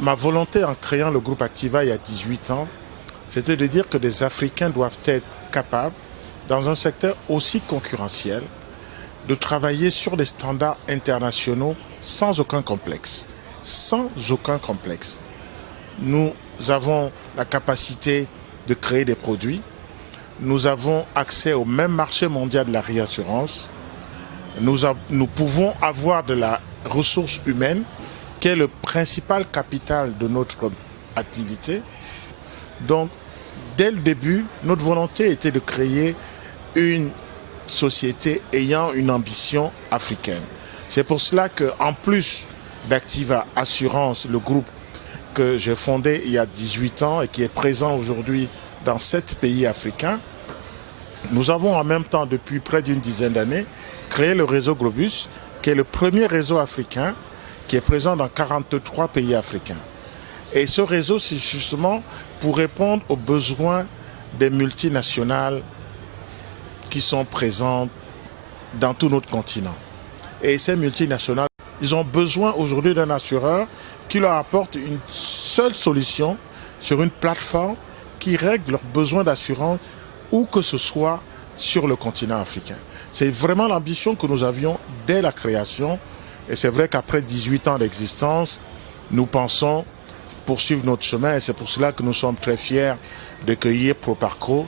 Ma volonté en créant le groupe Activa il y a 18 ans, c'était de dire que les Africains doivent être capables, dans un secteur aussi concurrentiel, de travailler sur des standards internationaux sans aucun complexe. Sans aucun complexe. Nous avons la capacité de créer des produits. Nous avons accès au même marché mondial de la réassurance. Nous pouvons avoir de la ressource humaine qui est le principal capital de notre activité. Donc, dès le début, notre volonté était de créer une société ayant une ambition africaine. C'est pour cela qu'en plus d'Activa Assurance, le groupe que j'ai fondé il y a 18 ans et qui est présent aujourd'hui dans 7 pays africains, nous avons en même temps, depuis près d'une dizaine d'années, créé le réseau Globus, qui est le premier réseau africain qui est présent dans 43 pays africains. Et ce réseau, c'est justement pour répondre aux besoins des multinationales qui sont présentes dans tout notre continent. Et ces multinationales, ils ont besoin aujourd'hui d'un assureur qui leur apporte une seule solution sur une plateforme qui règle leurs besoins d'assurance où que ce soit sur le continent africain. C'est vraiment l'ambition que nous avions dès la création. Et c'est vrai qu'après 18 ans d'existence, nous pensons poursuivre notre chemin. Et c'est pour cela que nous sommes très fiers d'accueillir Proparco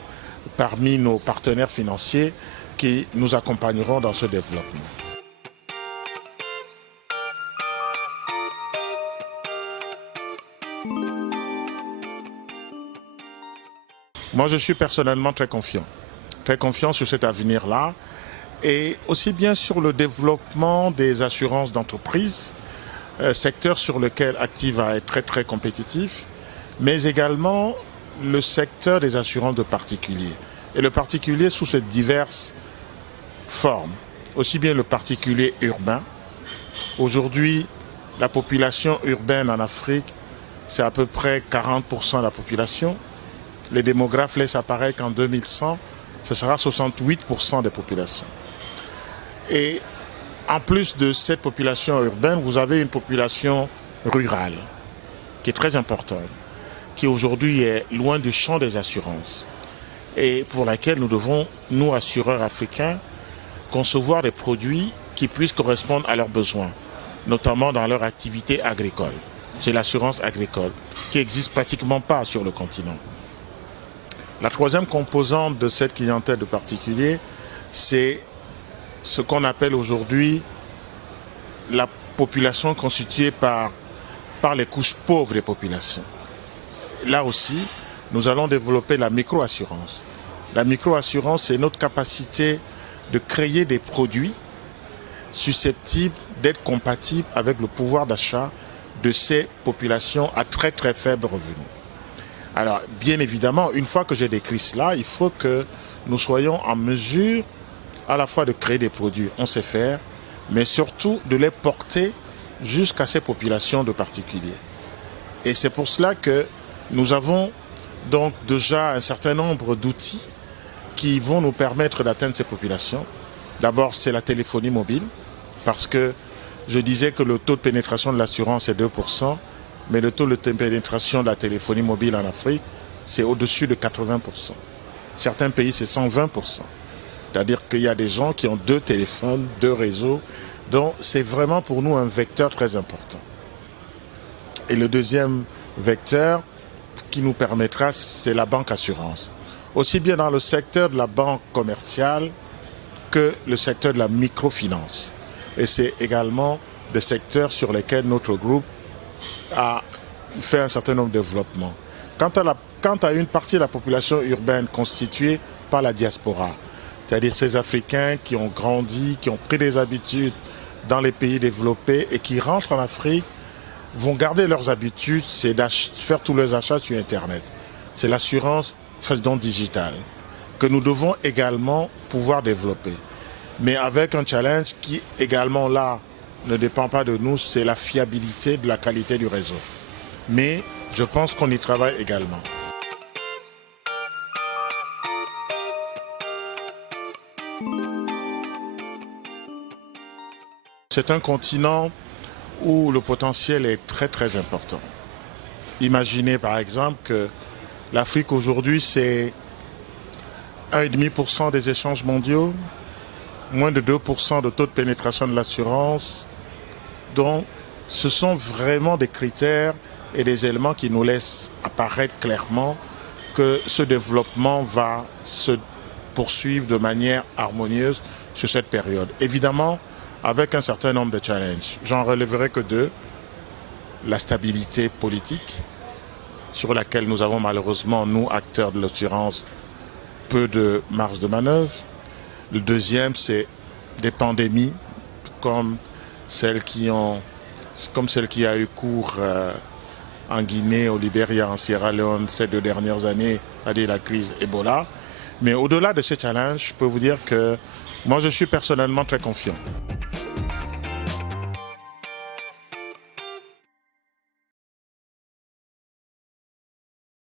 parmi nos partenaires financiers qui nous accompagneront dans ce développement. Moi, je suis personnellement très confiant sur cet avenir-là, et aussi bien sur le développement des assurances d'entreprise, secteur sur lequel Activa est très compétitif, mais également le secteur des assurances de particuliers. Et le particulier sous ses diverses formes, aussi bien le particulier urbain. Aujourd'hui, la population urbaine en Afrique, c'est à peu près 40% de la population. Les démographes laissent apparaître qu'en 2100, ce sera 68% des populations. Et en plus de cette population urbaine, vous avez une population rurale qui est très importante, qui aujourd'hui est loin du champ des assurances et pour laquelle nous devons, nous assureurs africains, concevoir des produits qui puissent correspondre à leurs besoins, notamment dans leur activité agricole. C'est l'assurance agricole qui n'existe pratiquement pas sur le continent. La troisième composante de cette clientèle de particuliers, c'est ce qu'on appelle aujourd'hui la population constituée par les couches pauvres des populations. Là aussi, nous allons développer la micro-assurance. La micro-assurance, c'est notre capacité de créer des produits susceptibles d'être compatibles avec le pouvoir d'achat de ces populations à très faible revenu. Alors, bien évidemment, une fois que j'ai décrit cela, il faut que nous soyons en mesure à la fois de créer des produits, on sait faire, mais surtout de les porter jusqu'à ces populations de particuliers. Et c'est pour cela que nous avons donc déjà un certain nombre d'outils qui vont nous permettre d'atteindre ces populations. D'abord, c'est la téléphonie mobile, parce que je disais que le taux de pénétration de l'assurance est 2%, mais le taux de pénétration de la téléphonie mobile en Afrique, c'est au-dessus de 80%. Certains pays, c'est 120%. C'est-à-dire qu'il y a des gens qui ont 2 téléphones, 2 réseaux. Donc, c'est vraiment pour nous un vecteur très important. Et le deuxième vecteur qui nous permettra, c'est la banque assurance. Aussi bien dans le secteur de la banque commerciale que le secteur de la microfinance. Et c'est également des secteurs sur lesquels notre groupe a fait un certain nombre de développements. Quant à une partie de la population urbaine constituée par la diaspora, c'est-à-dire ces Africains qui ont grandi, qui ont pris des habitudes dans les pays développés et qui rentrent en Afrique, vont garder leurs habitudes, c'est de faire tous leurs achats sur Internet. C'est l'assurance faisant digitale que nous devons également pouvoir développer. Mais avec un challenge qui également là ne dépend pas de nous, c'est la fiabilité de la qualité du réseau. Mais je pense qu'on y travaille également. C'est un continent où le potentiel est très très important. Imaginez par exemple que l'Afrique aujourd'hui c'est 1,5% des échanges mondiaux, moins de 2% de taux de pénétration de l'assurance. Donc ce sont vraiment des critères et des éléments qui nous laissent apparaître clairement que ce développement va se poursuivre de manière harmonieuse sur cette période. Évidemment, avec un certain nombre de challenges. J'en relèverai que deux. La stabilité politique, sur laquelle nous avons malheureusement, nous, acteurs de l'assurance, peu de marge de manœuvre. Le deuxième, c'est des pandémies comme celle qui a eu cours en Guinée, au Libéria, en Sierra Leone ces 2 dernières années, c'est-à-dire la crise Ebola. Mais au-delà de ces challenges, je peux vous dire que moi, je suis personnellement très confiant.